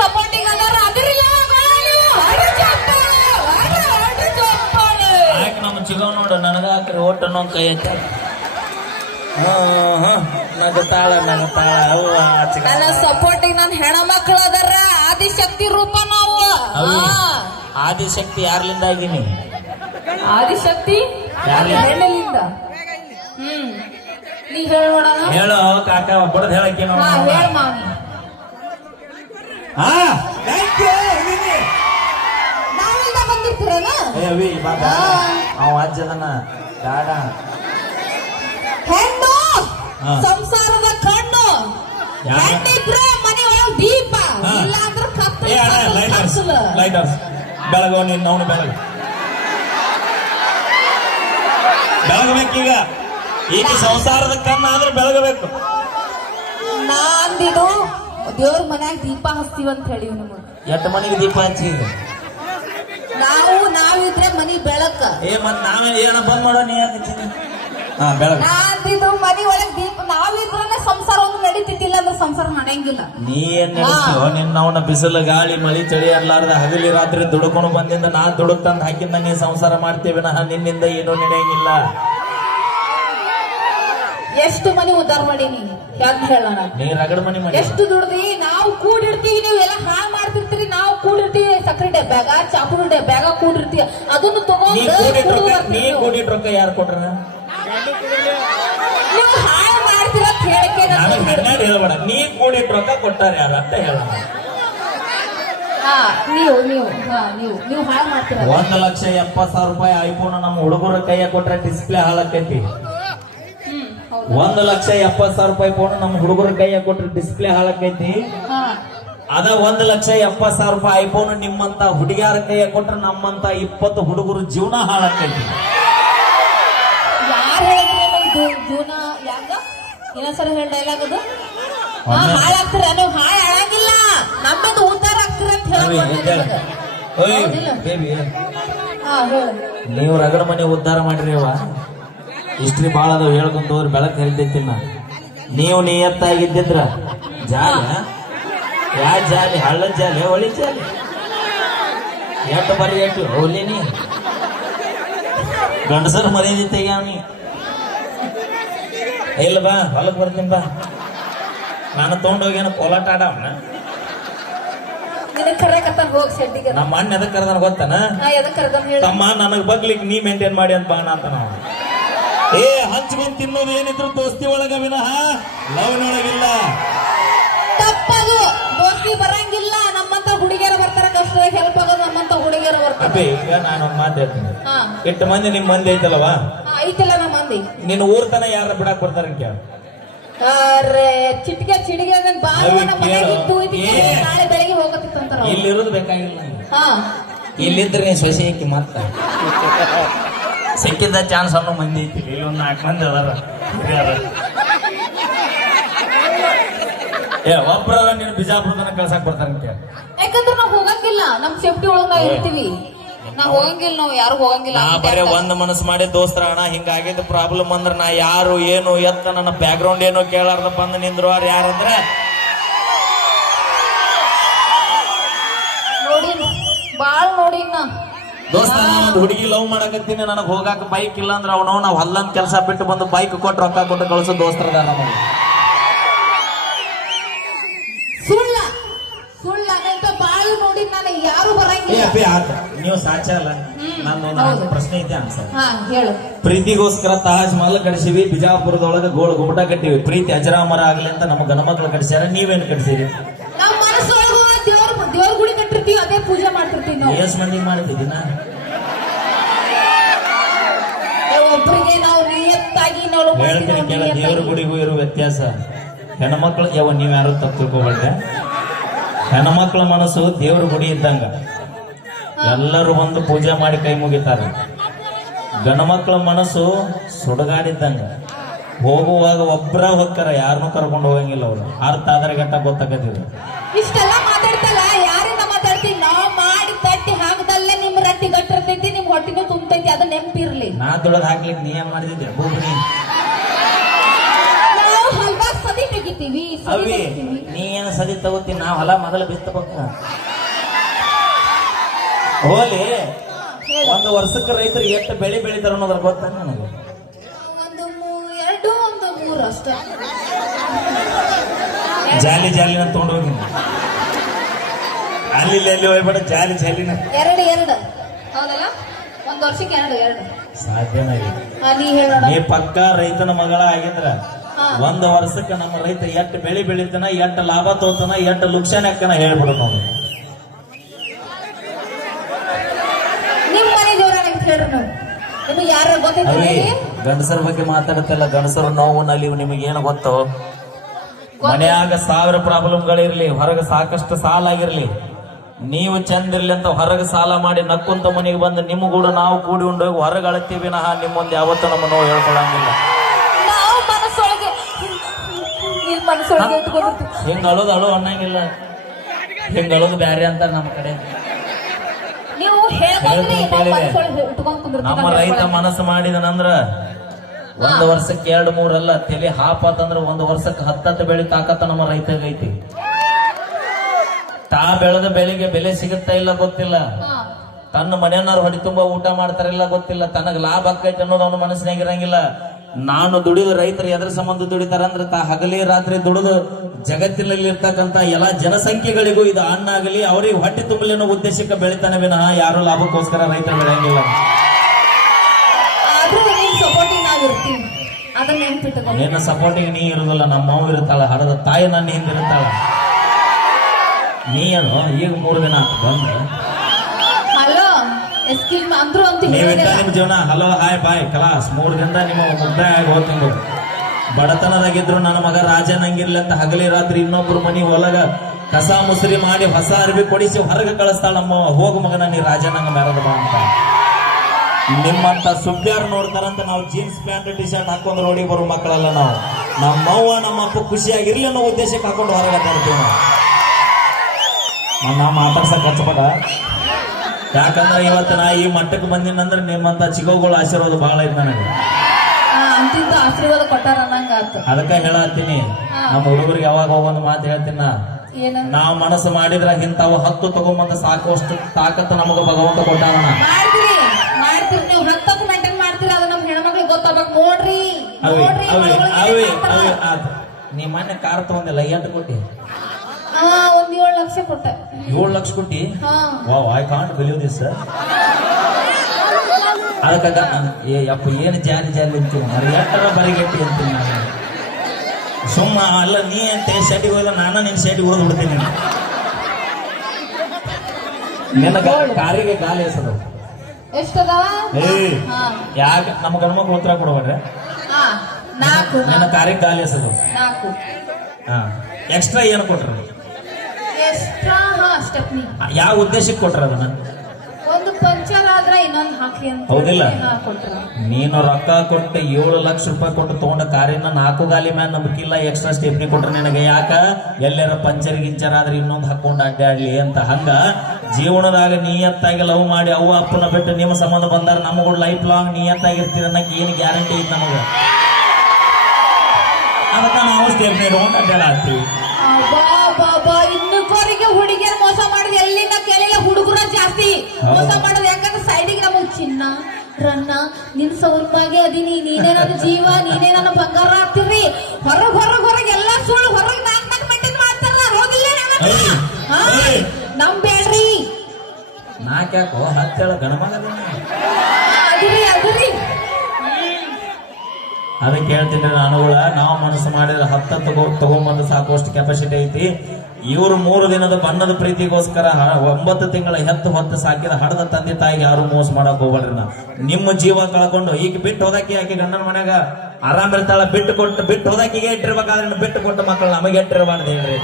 Supporting ಅದಾರ. ಅದ್ರಿ ಯಾಕೆ ನಮ್ಮ ಚಿಗವ್ ನೋಡು ನನಗ ಹಾಕ್ರಿ ಒಟ್ಟು ಅನ್ನೋ ಕೈ ಐತೆ. ಹ್ಮ್ ಹ್ಮ್ ನಗತಾಳ ನಗತಾಳ ಅವ್ವ ಚಿಗ ನನ್ನ ಸಪೋರ್ಟಿಂಗ್ ನನ್ನ ಹೆಣ್ಮಕ್ಳು ಅದಾರ. ಆದಿಶಕ್ತಿ ರೂಪ ನಾವು. ಆದಿಶಕ್ತಿ ಯಾರ್ಲಿಂದ ಆಗಿನಿ? ಆದಿಶಕ್ತಿ? ಹೆಣ್ಣಿನಿಂದ. ಹ್ಮ್. ನೀ ಹೇಳ ನೋಡೋಣ. ಹೇಳು ಕಾಕ ಬಡದ್ ಹೇಳಕ್ಕೆ ಹಾ ಹೇಳ ಮಾವನಿ. ಹಾ ಥ್ಯಾಂಕ್ ಯು ನಾವೆಲ್ಲ ಬಂದಿರ್ತೀರನ ಏ ಅವಿ ಬಾ. ಅವ ಅಜ್ಜದನ ಗಾಡ ಹೆಣ್ಣು ಹಾ. ಸಂಸಾರದ ಕಣ್ಣು! ಯಾರು? ಹೆಣ್ಣಿದ್ರೆ ಮನೆ ಒಳಗ್ ದೀಪ. ಹಾ. ಇಲ್ಲ ಅಂದ್ರೆ ಏ ಅಣ್ಣ ಲೈಟರ್ಸ್ ಕತ್ತಲು. ಲೈಟರ್ಸ್ ಬೆಳಗೋ ಅವನು ಬೆಳಗ. ಬೆಳಗಬೇಕೀಗ. ಈಗ ಸಂಸಾರದ ಕಣ್ಣ ಆದ್ರೆ ಬೆಳಗಬೇಕು. ನಾ ಅಂದಿದ್ದು ದೇವ್ರ ಮನ್ಯಾಗ ದೀಪ ಹಚ್ತೀವಿ ಅಂತ ಹೇಳಿ ನಿಮಗೆ ಎಷ್ಟು ಮನೆಗೆ ದೀಪ ಹಚ್ಚಿ ನಾವು ನಾವಿದ್ರೆ ಮನಿ ಬೆಳಕ. ಏ ಮತ್ ನಾವೇ ಏನ ಬಂದ್ ಮಾಡೋ ನೀ ಹಚ್ಚಿದಿ? ಹಾ ಬೆಳಗ. ನಾ ಅಂದಿದ್ದು ಮನಿ ಒಳಗ್ ದೀಪ ನಾವಿದ್ರೆ ಸಂಸಾರ ಒಂದು ನಡೀತಿದ್ದಿಲ್ಲ ಅಂದ್ರೆ ಸಂಸಾರ ನಡೆಯಂಗಿಲ್ಲ. ನೀ ಏನ್ ನಡೆಸ್ತೀವೋ ನಿನ್ನ ಅವನ ಬಿಸಿಲು ಗಾಳಿ ಮಳಿ ಚಳಿ ಅರ್ಲಾರ್ದ ಹಗಲಿ ರಾತ್ರಿ ದುಡ್ಕೊಂಡು ಬಂದಿಂದ ನಾನ್ ದುಡುಕ್ ತಂದ್ ಹಾಕಿಂದ ನೀ ಸಂಸಾರ ಮಾಡ್ತೀವಿ. ನಾ ನಿನ್ನಿಂದ ಏನೂ ನಡೆಯಂಗಿಲ್ಲ. ಎಷ್ಟು ಮನೆ ಉದ್ದಾರ ಮಾಡೀನಿ ಯಾಕೆ ಹೇಳೋಣ? ನೀ ರಗಡ ಮನಿ ಮಾಡಿ. ಎಷ್ಟು ದುಡ್ದಿ ನಾವು ಕೂಡಿರ್ತೀವಿ ನೀವು ಎಲ್ಲ ಹಾಳು ಮಾಡ್ತಿರ್ತೀರಿ ನಾವು ಕೂಡಿರ್ತೀವಿ ಸಕ್ಕರೆ ಡಬ್ಬ್ಯಾಗ ಚಾಪುಡಿ ಡಬ್ಬ್ಯಾಗ ಕೂಡಿರ್ತೀವಿ ಅದನ್ನು ನೀ ತಗೊಂಡು ಕೂಡಿಟ್ ರೊಕ್ಕ ನೀ ನೀವು. ಕೂಡಿಟ್ ರೊಕ್ಕ ಯಾರು ಕೊಟ್ರ ನೀವು ಹಾಳ್ ಮಾಡ್ತೀರ ಅಂತ ಹೇಳಕ್ಕೆ ನಾನು ನಾನು ಹನ್ನೆರಡು ಹೇಳ್ಬೇಡ. ನೀ ಕೂಡಿಟ್ ರೊಕ್ಕ ಕೊಟ್ಟಾರ ಯಾರು ಅಂತ ಹೇಳ ಹಾ ನೀವು ನೀವು ಹಾ ನೀವು ನೀವು ಹಾಳು ಮಾಡ್ತೀರ. ಒಂದ್ ಲಕ್ಷ ಎಪ್ಪತ್ ಸಾವಿರ ರೂಪಾಯಿ ಐಫೋನ್ ನಮ್ಮ ಹುಡುಗರ ಕೈಯ ಕೊಟ್ರೆ ಡಿಸ್ಪ್ಲೇ ಹಾಳಾಕೈತಿ. ಒಂದ್ ಲಕ್ಷ ಎಪ್ಪತ್ ಸಾವಿರ ರೂಪಾಯಿ ಫೋನ್ ನಮ್ಮ ಹುಡುಗರ ಕೈಯ ಕೊಟ್ಟರೆ ಡಿಸ್ಪ್ಲೇ ಹಾಳಾಕೈತಿ. ಅದ ಒಂದ್ ಲಕ್ಷ ಎಪ್ಪತ್ ಸಾವಿರ ರೂಪಾಯಿ ಐಫೋನ್ ನಿಮ್ಮಂತ ಹುಡುಗಿಯರ ಕೈಯ ಕೊಟ್ರೆ ನಮ್ಮಂತ ಇಪ್ಪತ್ತು ಹುಡುಗರು ಜೀವನ ಹಾಳಾಕೈತಿ. ಜೀವನ ಹೇಳ ಡೈಲಾಗ್ ಅದು. ಹಾಳಾಗ್ತೀರ? ನೀವು ಹಾಳ್ ಹಾಳಾಗಿಲ್ಲ. ನಮ್ಮದು ಉದ್ದಾರ ಆಗ್ತೀರ ಅಂತ ಹೇಳು ನೀವು ರಗಡ ಮನೆ ಉದ್ಧಾರ ಮಾಡ್ರಿ ಅವ ಹಿಸ್ಟ್ರಿ ಭಾಳ ಅದಾವ ಹೇಳ್ಕೊಂತ ಹೋದ್ರೆ ಬೆಳಕು ಹೇಳ್ತೈತಿ ನಾ ನೀವು ನಿಯತ್ತಾಗಿದ್ದಿದ್ರ ಜಾಲ ಯಾ ಜಾಲಿ ಹಳ್ಳದ ಜಾಲಿ ಹೊಳಿ ಜಾಲಿ? ಎಟ್ಟು ಬರೀ ಎಟ್ಟು ಹೋಲಿನಿ ಗಂಡಸರು ಮರ್ಯಾದೆ ತೆಗ್ಯಾವನಿ ಇಲ್ಲ ಬಾ ಹೊಲಕ್ಕೆ ಬರ್ತೀನಿ ಬಾ. ನಾನು ತೊಗೊಂಡೋಗೇನು ಕೋಲಾಟ ಆಡವನ. ನಮ್ಮ ಅಣ್ಣ ಎದಕ್ಕೆ ಕರೆದಾನ ಗೊತ್ತಾನ? ಕರೆದ ತಮ್ಮ ನನಗ್ ಬಗ್ಲಿಕ್ ನೀ ಮೇಂಟೈನ್ ಮಾಡಿ ಅಂತ ಬಾಣ ಅಂತ ನಾವು ಏ ಹಂಚ್ಕೊಂಡ್ ತಿನ್ನೋದು ಏನಿದ್ರು ದೋಸ್ತಿ ಒಳಗ ವಿನಃ ಲವ್ನೊಳಗಿಲ್ಲ. ತಪ್ಪದು ದೋಸ್ತಿ ಬರಂಗಿಲ್ಲ ನಮ್ಮಂತ ಹುಡುಗಿಯರು ಬರ್ತಾರೆ ಕಷ್ಟದಾಗ ಹೆಲ್ಪ್ ಆಗೋದು ನಮ್ಮಂತ ಹುಡುಗಿಯರು ಬರ್ತಾರೆ. ಅಪ್ಪೆ ಈಗ ನಾನು ಒಂದು ಮಾತು ಹೇಳ್ತೀನಿ. ಹಾ. ಎಷ್ಟು ಮಂದಿ ನಿಮ್ ಮಂದಿ ಐತಲ್ವಾ ಹಾ, ಐತಿಲ್ಲ ನಮ್ಮ ಮಂದಿ. ನಿನ್ನ ಊರ್ ತನ ಯಾರ ಬಿಡಾಕ್ ಬರ್ತಾರ ಕೇಳ. ಅರೆ ಚಿಟಿಕೆ ಚಿಟಿಕೆ ನನ್ ಅವಿ ನಮ್ಮ ಮನೆಗೆ ಇದಕ್ಕೆ ಏ. ನಾಳೆ ಬೆಳಗ್ಗೆ ಹೋಗತ್ತಿತ್ತಂತಾರ ಇಲ್ಲಿರೋದು ಬೇಕಾಗಿಲ್ಲ ನಂಗೆ. ಹಾ. ಇಲ್ಲಿದ್ರೆ ನೀ ಸೊಸೆ ಹಾಕಿ ಮತ್ತ. ಸಿಕ್ಕಿದ್ದ ಚಾನ್ಸ್ ಅನ್ನೋ ಮಂದಿ ಐತಿ. ಇಲ್ಲೊಂದ್ ನಾಲ್ಕು ಮಂದಿ ಅದಾರ. ಹಿರಿಯರು. ಏ ಒಬ್ರ ನೀನು ಬಿಜಾಪುರ ಕಳ್ಸಕ್ ಬರ್ತಾರಂತೆ ಯಾಕಂದ್ರೆ ನಾವು ಹೋಗಂಗಿಲ್ಲ ನಮ್ ಸೇಫ್ಟಿ ಒಳಗ ನಾವು ಇರ್ತೀವಿ. ನಾವ್ ಹೋಗಂಗಿಲ್ಲ ನಾವ್ ಯಾರು ಹೋಗಂಗಿಲ್ಲ ನಾ ಬರೇ ಒಂದ್ ಮನಸ್ಸು ಮಾಡಿ ದೋಸ್ತರ ಅಣ್ಣ ಹಿಂಗಾಗಿದ್ದ ಪ್ರಾಬ್ಲಮ್ ಅಂದ್ರೆ ನಾ ಯಾರು ಏನು ಎತ್ತ ನನ್ನ ಬ್ಯಾಕ್ ಗ್ರೌಂಡ್ ಏನು ಕೇಳಾರ್ದ ಬಂದ್ ನಿಂದ್ರು ಅವ್ರು ಯಾರಂದ್ರೆ? ನೋಡಿ ಬಾಳ್ ನೋಡಿ ನಾ ದೋಸ್ತ ಒಂದು ಹುಡುಗಿ ಲವ್ ಮಾಡಕತ್ತೀನಿ ನನಗೆ ಹೋಗಾಕ ಬೈಕ್ ಇಲ್ಲ ಅಂದ್ರೆ ಅವನು ನಾವು ಹೊಲ್ಲನ್ ಕೆಲಸ ಬಿಟ್ಟು ಬಂದು ಬೈಕ್ ಕೊಟ್ಟು ರೊಕ್ಕ ಕೊಟ್ಟು ಕಳಿಸೋ ದೋಸ್ತರ ನಮಗೆ. ಸುಳ್ಳ ಸುಳ್ಳ ಅಂತ ಬಾಳ್ ನೋಡಿ ನಾನು ಯಾರು ಬರಂಗಿಲ್ಲ. ಅಪ್ಪಿ ಆತ ನೀವು ಸಾಚ ಅಲ್ಲ? ನಾನು ಪ್ರಶ್ನೆ ಇದೆ ಹೇಳು. ಪ್ರೀತಿಗೋಸ್ಕರ ತಾಜ್ ಮಹಲ್ ಕಟ್ಸಿವಿ ಬಿಜಾಪುರದೊಳಗೆ ಗೋಳ ಗುಮಟ ಕಟ್ಟಿವಿ. ಪ್ರೀತಿ ಅಜರಾಮರ ಆಗ್ಲಿ ಅಂತ ನಮ್ಮ ಗಣಮಕ್ಳು ಕಟ್ಸ್ಯಾರ ನೀವೇನು ಕಟ್ಸಿರಿ ನಾವ್ ಮನಸ್ಸೊಳಗ ದೇವ್ರ ದೇವ್ರ ಗುಡಿ ಕಟ್ಟಿರ್ತೀವಿ ಅದೇ ಪೂಜೆ ಮಾಡ್ತಿರ್ತೀವಿ ನಾವು ಎಸ್ ಮಂದಿ ಮಾಡ್ತಿದ್ದೀನ ನಾನು ಒಬ್ರಿಗೆ ನಾವು ನಿಯತ್ತಾಗಿ ಹೇಳ್ತೀನಿ ಕೇಳ ದೇವ್ರ ಗುಡಿಗೂ ಇರೋ ವ್ಯತ್ಯಾಸ. ಹೆಣ್ಮಕ್ಳು ಯಾವ ನೀವ್ ಯಾರು ತಪ್ಪು ತಿಳ್ಕೊಬೇಡ್ರೆ ಹೆಣ್ಮಕ್ಳ ಮನಸ್ಸು ದೇವ್ರ ಗುಡಿ ಇದ್ದಂಗ. ಎಲ್ಲರೂ ಬಂದು ಪೂಜೆ ಮಾಡಿ ಕೈ ಮುಗಿತಾರೆ. ಗಣಮಕ್ಳ ಮನಸ್ಸು ಸುಡಗಾಡಿದ್ದಂಗ. ಹೋಗುವಾಗ ಒಬ್ರ ಹೋಗ್ತಾರ ಯಾರನ್ನೂ ಕರ್ಕೊಂಡು ಹೋಗಂಗಿಲ್ಲ ಅವರು. ಅರ್ಥ ಆದ್ರೆ ಗಂಟ ದುಡದ್ ಹಾಕ್ಲಿಕ್ಕೆ ನೀ ಏನ್ ಮಾಡಿದ್ದೆ? ಭೂಮಿ ನಾವು ಸದಿ ತೆಗಿತೀವಿ ಸದಿ ಅವಿ ತೆಗಿತೀವಿ. ನೀ ಏನು ಸದಿ ತಗೋತಿ? ನಾ ಹೊಲ ಮೊದಲು ಬಿತ್ತಬೇಕ. ಹೋಲಿ ಹೇಳು. ಒಂದು ವರ್ಷಕ್ಕೆ ರೈತರು ಎಷ್ಟು ಬೆಳೆ ಬೆಳಿತಾರ ಅನ್ನೋದ್ರ ಗೊತ್ತ ನನಗೆ? ಒಂದು ಮೂ- ಎರಡು ಒಂದು ಮೂರು ಅಷ್ಟೇ. ಜಾಲಿ ಜಾಲಿನ ತಗೊಂಡೋಗಿ ಅಲ್ಲಿ ಇಲ್ಲಿ ಅಲ್ಲಿ ಹೋಗ್ಬೇಡ ಜಾಲಿ ಜಾಲಿನ. ಎರಡು ಎರಡು. ಹೌದಲ್ಲ? ಒಂದು ವರ್ಷಕ್ಕೆ ಎರಡು ಎರಡು. ಸಾಧ್ಯನೇ ನೀ ಪಕ್ಕ ರೈತನ ಮಗಳ ಆಗಿದ್ರ. ಒಂದ್ ವರ್ಷಕ್ಕೆ ನಮ್ಮ ರೈತ ಎಟ್ ಬೆಳಿ ಬೆಳಿತಾನ ಎಟ್ ಲಾಭ ತೋತಾನ ಎಟ್ ಲುಕ್ಸಾನ ಹಾಕನ ಹೇಳ್ಬಿಡು ನಾವು. ಗಂಡಸರ ಬಗ್ಗೆ ಮಾತಾಡುತ್ತಲ್ಲ ಗಂಡಸರ ನೋವು ನಲಿವು ನಿಮಗೆ ಏನು ಗೊತ್ತು? ಮನೆಯಾಗ ಸಾವಿರ ಪ್ರಾಬ್ಲಮ್ಗಳಿರ್ಲಿ ಹೊರಗೆ ಸಾಕಷ್ಟು ಸಾಲ ಆಗಿರ್ಲಿ ನೀವು ಚಂದ ಇರ್ಲಿ ಅಂತ ಹೊರಗೆ ಸಾಲ ಮಾಡಿ ನಕ್ಕುಂತ ಮನೆಗೆ ಬಂದು ನಿಮ್ಮ ಕೂಡ ನಾವು ಕೂಡಿ ಉಂಡೋಗಿ ಹೊರಗೆ ಅಳತ್ತೀವಿ ನಾ ನಿಮ್ಮೊಂದು ಮುಂದೆ ಯಾವತ್ತೂ ನಮ್ಮ ನೋವು ಹೇಳ್ಕೊಳಂಗಿಲ್ಲ. ಹಿಂಗ ಅಳೋದು ಅಳು ಅನ್ನಂಗಿಲ್ಲ. ಹಿಂಗ ಅಳೋದು ಬ್ಯಾರೆ ಅಂತ ನಮ್ಮ ಕಡೆ. ನಮ್ಮ ರೈತ ಮನಸ್ಸು ಮಾಡಿದನಂದ್ರ ಒಂದು ವರ್ಷಕ್ಕೆ ಎರಡು ಮೂರಲ್ಲ ತಲೆ ಅಂತಂದ್ರೆ ಒಂದು ವರ್ಷಕ್ಕೆ ಹತ್ತತ್ತು ಬೆಳೆ ತಾಕತ್ತ ನಮ್ಮ ರೈತಗೈತಿ ತಾ ಬೆಳೆದ ಬೆಳೆಗೆ ಬೆಲೆ ಸಿಗುತ್ತಾ ಇಲ್ಲ ಗೊತ್ತಿಲ್ಲ. ತನ್ನ ಮನೆಯವ್ರು ಹೊಡಿ ತುಂಬಾ ಊಟ ಮಾಡ್ತಾರಿಲ್ಲ ಗೊತ್ತಿಲ್ಲ. ತನಗ ಲಾಭ ಆಕೈತೆ ಅನ್ನೋದು ಅವನ ಮನಸ್ಸಿನಾಗ ಇರಂಗಿಲ್ಲ. ನಾನು ದುಡಿದು ರೈತರು ಎದ್ರ ಸಂಬಂಧ ದುಡಿತಾರ ಅಂದ್ರೆ ತಾ ಹಗಲಿ ರಾತ್ರಿ ದುಡಿದು ಜಗತ್ತಿನಲ್ಲಿ ಇರ್ತಕ್ಕಂತ ಎಲ್ಲಾ ಜನಸಂಖ್ಯೆಗಳಿಗೂ ಇದು ಅನ್ನ ಆಗಲಿ ಅವ್ರಿಗೆ ಹೊಟ್ಟೆ ತುಂಬಲಿ ಅನ್ನೋ ಉದ್ದೇಶಕ್ಕೆ ಬೆಳಿತಾನೆ ವಿನಃ ಯಾರು ಲಾಭಕ್ಕೋಸ್ಕರ ರೈತರು ಬೆಳೆಯಂಗಿಲ್ಲ. ಸಪೋರ್ಟಿಂಗ್ ನಿನ್ನ ಸಪೋರ್ಟಿಗೆ ನೀ ಇರುದಿಲ್ಲ ನಮ್ಮ ಮಾವು ಇರುತ್ತಾಳ ಹಡದ ತಾಯಿ ನನ್ನ ಹಿಂದಿರುತ್ತಾಳ. ನೀ ಏನು ಈಗ ಮೂರು ದಿನ ಆತು ಬಂದು. ಹಲೋ ಎಸ್ಕಿಲ್ ಅಂದ್ರು ಅಂತ ನೀವಿದ್ದ ಹೇಳೋದಿಲ್ಲ ಜೀವನ? ಹಲೋ ಹಾಯ್ ಬಾಯ್ ಕಲಾಸ್. ಮೂರು ದಿನ ನಿಮ್ಮ ಆಗಿ ಹೋಗ್ತಿಂದು ಬಡತನದಾಗಿದ್ರು ನನ್ನ ಮಗ ರಾಜ ನಂಗಿರ್ಲಿ ಅಂತ ಹಗಲಿ ರಾತ್ರಿ ಇನ್ನೊಬ್ರು ಮನಿ ಒಳಗ ಕಸ ಮುಸುರಿ ಮಾಡಿ ಹೊಸ ಅರ್ಬಿ ಕೊಡಿಸಿ ಹೊರಗೆ ಕಳಿಸ್ತಾಳ ನಮ್ಮ ಹೋಗು ಮಗನ ನೀ ರಾಜ ನಂಗ ಮೆರದ ಬಾ ಅಂತ. ನಿಮ್ಮಂತ ಸುಬ್ಯಾರ್ ನೋಡ್ತಾರಂತ ನಾವು ಜೀನ್ಸ್ ಪ್ಯಾಂಟ್ ಟಿ ಶರ್ಟ್ ಹಾಕೊಂಡು ರೋಡಿಗೆ ಬರೋ ಮಕ್ಕಳಲ್ಲ ನಾವು. ನಮ್ಮವ್ವ ನಮ್ಮ ಅಪ್ಪ ಖುಷಿಯಾಗಿರ್ಲಿ ಅನ್ನೋ ಉದ್ದೇಶಕ್ಕೆ ಹಾಕೊಂಡು ಹೊರಗೆ ತರ್ತೀವಿ ನಾವು. ನಾ ಮಾತಾಡ್ಸಕ್ ಹಚ್ಚಬೇಡ ಯಾಕಂದ್ರೆ ಇವತ್ತು ನಾ ಈ ಮಟ್ಟಕ್ಕೆ ಬಂದಿನಂದ್ರೆ ನಿಮ್ಮಂತ ಚಿಗೋಗಳ ಆಶೀರ್ವಾದ ಬಹಳ ಐತೆ ನನಗೆ. ಆ, ಅಂತಿಂತ ಆಶೀರ್ವಾದ ಕೊಟ್ಟಾರ ಅನ್ನಂಗ ಅದಕ್ಕೆ ಹೇಳತ್ತೀನಿ ನಮ್ಮ ಹುಡುಗರಿಗೆ ಯಾವಾಗ ಒಂದು ಮಾತು ಹೇಳ್ತೀನಿ? ನಾ ನಾವು ಮನಸ್ಸು ಮಾಡಿದ್ರೆ ಇಂಥವು ಹತ್ತು ತಗೊಂಬಂದ ಸಾಕುವಷ್ಟು ತಾಕತ್ತು ನಮಗ ಭಗವಂತ ಆತ್. ನೀ ಮೊನ್ನೆ ಕಾರ್ ತಗೊಂಡಿಲ್ಲ ಎಂಟು ಕೊಟ್ಟಿ. ಒಂದ್ ಏಳು ಲಕ್ಷ ಕೊಟ್ಟೆ. ಏಳು ಲಕ್ಷ ಕೊಟ್ಟಿ? Wow I can't believe this ಅದಕ್ಕಾಗ ಏ ಅಪ್ಪ ಏನು ಜಾರಿ ಜಾರಿ ಅಂತೀವಿ ಮರಿ ಎಟ್ಟರ ಬರಿಗೆಟ್ಟಿ ಅಂತೀನಿ ನಾನು. ಸುಮ್ಮ ಅಲ್ಲ ನೀ ಅಂತ ಶೆಟ್ಟಿಗೆ ಹೋದ ನಾನು ನಿನ್ನ ಶೆಟ್ಟಿಗೆ ಹೋದ್ ಬಿಡ್ತೀನಿ ನಿನ್ನ ಕಾರಿಗೆ ಗಾಲಿ ಎಸದು. ಎಷ್ಟದಾವ? ಯಾಕ ನಮ್ಮ ಗಂಡ್ಮಕ್ಳು ಉತ್ತರ ಕೊಡ್ಬೇಡ್ರಿ. ನಿನ್ನ ಕಾರಿಗೆ ಗಾಲಿ ಎಸದು. ಹಾ. ಎಕ್ಸ್ಟ್ರಾ ಏನು ಕೊಟ್ರ? ಎಕ್ಸ್ಟ್ರಾ ಹಾ ಸ್ಟೆಪ್ನಿ ಯಾವ ಉದ್ದೇಶಕ್ಕೆ ಕೊಟ್ರ ಅದನ್ನ? ಒಂದು ಪಂಚರ್ ಆದ್ರೆ ಇನ್ನೊಂದು ಹಾಕಿ ಅಂತ ಹೌದಿಲ್ಲ? ನೀನು ರೊಕ್ಕ ಕೊಟ್ಟು ಏಳು ಲಕ್ಷ ರೂಪಾಯಿ ಕೊಟ್ಟು ತಗೊಂಡ ಕಾರಿನ ನಾಲ್ಕು ಗಾಲಿ ಮ್ಯಾಲ ನಂಬಿಕಿಲ್ಲ ಎಕ್ಸ್ಟ್ರಾ ಸ್ಟೆಪ್ನಿ ಕೊಟ್ರೆ ನಿನಗೆ. ಯಾಕ? ಎಲ್ಲರ ಪಂಚರ್ ಗಿಂಚರ್ ಆದ್ರೆ ಇನ್ನೊಂದು ಹಾಕೊಂಡು ಅಡ್ಡಾಡ್ಲಿ ಅಂತ. ಹಂಗ ಜೀವನದಾಗ ನಿಯತ್ತಾಗಿ ಲವ್ ಮಾಡಿ ಅವು ಅಪ್ಪನ ಬಿಟ್ಟು ನಿಮ್ಮ ಸಂಬಂಧ ಬಂದಾರ ನಮಗೂ ಲೈಫ್ ಲಾಂಗ್ ನಿಯತ್ತಾಗಿರ್ತೀರ ಅನ್ನಕ್ಕೆ ಏನು ಗ್ಯಾರಂಟಿ ಐತಿ ನಮಗ? ಅದಕ್ಕೆ ನಾವು ಸ್ಟೆಪ್ನಿ ಇಟ್ಕೊಂಡು ಅಡ್ಡಾಡ್ತೀವಿ ಅಬ್ಬಾ, ಹುಡುಗಿಯರ್ ಮೋಸ ಮಾಡುದು ಎಲ್ಲಿಂದ ಕೇಳಿಲ್ಲ? ಹುಡುಗರ ಜಾಸ್ತಿ ಮೋಸ ಮಾಡುದು. ಯಾಕಂದ್ರೆ ಸೈಡಿಗೆ ನಮಗ್ ಚಿನ್ನ ರನ್ನ ನಿನ್ ಸೌರ್ಮಾಗೆ ಅದೀನಿ ನೀನೇ ನನ್ನ ಜೀವ ನೀನೇ ನನ್ನ ಬಂಗಾರ ಆಗ್ತಿರ್ರಿ ಹೊರಗ್ ಹೊರಗ್ ಹೊರಗ್ ಎಲ್ಲಾ ಸುಳ್ಳು. ಹೊರಗ್ ನಾಕ್ ನಾಕ್ ಮೇಂಟೈನ್ ಮಾಡ್ತಾರ ಹೋಗಿಲ್ಲ. ನಂಬೇಡ್ರಿ ನಾಕ್ಯಾಕೋ ಹತ್ತೇಳ ಗಣಮಗ ಅದ್ರಿ ಅದ್ರಿ. ಅದಕ್ಕೆ ಹೇಳ್ತೀನಿ ನಾನುಗಳ ನಾವು ಮನಸ್ಸು ಮಾಡಿದ್ರೆ ಹತ್ತ ತಗೋ ತಗೊಂಬಂದು ಸಾಕುವಷ್ಟು ಕೆಪಾಸಿಟಿ ಐತಿ. ಇವರು ಮೂರು ದಿನದ ಬಣ್ಣದ ಪ್ರೀತಿಗೋಸ್ಕರ ಒಂಬತ್ತು ತಿಂಗಳ ಹೆತ್ತು ಹೊತ್ತು ಸಾಕಿದ ಹಡದ ತಂದೆ ತಾಯಿಗೆ ಯಾರು ಮೋಸ ಮಾಡಕ್ ಹೋಗ್ಬೇಡ್ರಿ ನಾ. ನಿಮ್ಮ ಜೀವ ಕಳ್ಕೊಂಡು ಈಗ ಬಿಟ್ಟು ಹೋದಾಕಿ ಆಕೆ ಗಂಡನ ಮನ್ಯಾಗ ಆರಾಮ್ ಇರ್ತಾಳ ಬಿಟ್ಟು ಕೊಟ್ಟು ಬಿಟ್ಟು ಹೋದಾಕಿಗೆ ಇಟ್ಟಿರ್ಬೇಕಾದ್ರೆ ಬಿಟ್ಟು ಕೊಟ್ಟು ಮಕ್ಕಳು ನಮಗೆ ಇಟ್ಟಿರಬಾರ್ದು ಹೇಳ್ರಿ.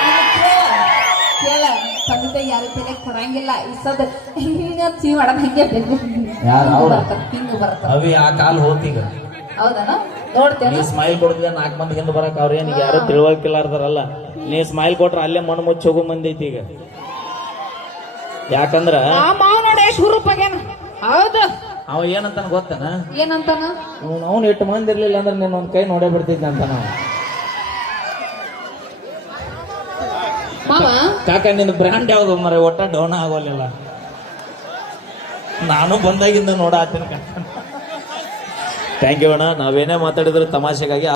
ಇನ್ನು ಕೇಳ ಕೇಳ ತಂದೆ ತಾಯಿ ಯಾರು ತಲೆ ಕೊಡಂಗಿಲ್ಲ ಈ ಸದ ಹಿಂಗ ಚೀ ಮಾಡಮ್ ಹಿಂಗೆ ಬೇಕು. ಯಾರು ಅವ್ರ? ಹಿಂಗ ಬರತ್ತ ಅವಿ ಆ ಕಾಲ್ ಹೋತೀಗ ಸ್ಮೈಲ್ ಕೊಡ್ತಿದ್ದೆ ನಾಲ್ಕು ಮಂದಿ ಹಿಂದೆ ಬರಕ್ ಅವ್ರ ಯಾರು ಯಾರು ತಿಳುವಳಿಕಿಲ್ಲಾರ್ದಾರಲ್ಲ ನೀ ಸ್ಮೈಲ್ ಕೊಟ್ರ ಅಲ್ಲೇ ಮಣ್ಣು ಮುಚ್ಚಿ ಹೋಗೋ ಬಂದೈತಿ ಈಗ. ಯಾಕಂದ್ರ ಆ ಅವ ಏನಂತಾನ ಗೊತ್ತನ? ಏನಂತ ಅವನು ಅವ್ನು ಮಂದಿ ಇರ್ಲಿಲ್ಲ ಅಂದ್ರೆ ನೀನು ಒಂದ್ ಕೈ ನೋಡೇ ಬಿಡ್ತಿದ್ದೆ ಅಂತ ನಾವು. ಕಾಕ ನಿನ್ನ ಬ್ರ್ಯಾಂಡ್ ಯಾವ್ದು ಮರ ಒಟ್ಟ ಡೌನ್ ಆಗೋಲಿಲ್ಲ. ನಾನು ಬಂದಾಗಿಂದ ನೋಡ ಕಾಕ. ಥ್ಯಾಂಕ್ ಯು ಅಣ್ಣ. ನಾವೇನೇ ಮಾತಾಡಿದ್ರು ತಮಾಷೆಗಾಗಿ